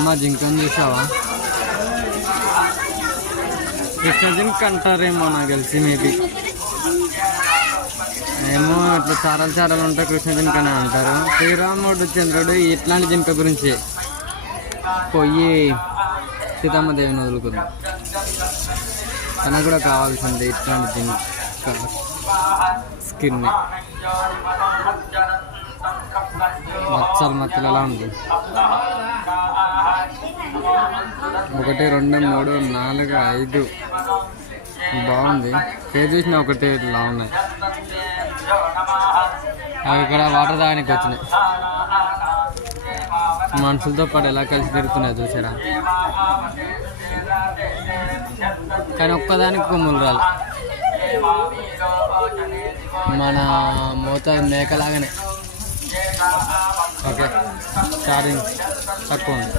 అమ్మ జింకను చూసావా? కృష్ణ జింక అంటారేమో నాకు తెలిసి, మేబీ ఏమో ఇట్లా చారలు చారలు ఉంటే కృష్ణ జింకనే అంటారు. శ్రీరాముడు చంద్రుడు ఇట్లాంటి జింక గురించి పోయి సీతమ్మ దేవిని వదులుకుంది. తనకు కూడా కావాల్సింది ఇట్లాంటి జింక స్కిన్. మచ్చలు ఎలా ఉంది? 1 2 3 4 5 బాగుంది. పేరు చూసిన ఒకటి ఇలా ఉన్నాయి. అవి ఇక్కడ వాటర్ తాగడానికి వచ్చినాయి. మనుషులతో పాటు ఎలా కలిసి తిరుగుతున్నాయి చూసారా? కానీ ఒక్కదానికి కొమ్ములు రాలి. మన మూత మేకలాగానే. ఓకే, ఛార్జింగ్ తక్కువ ఉంది.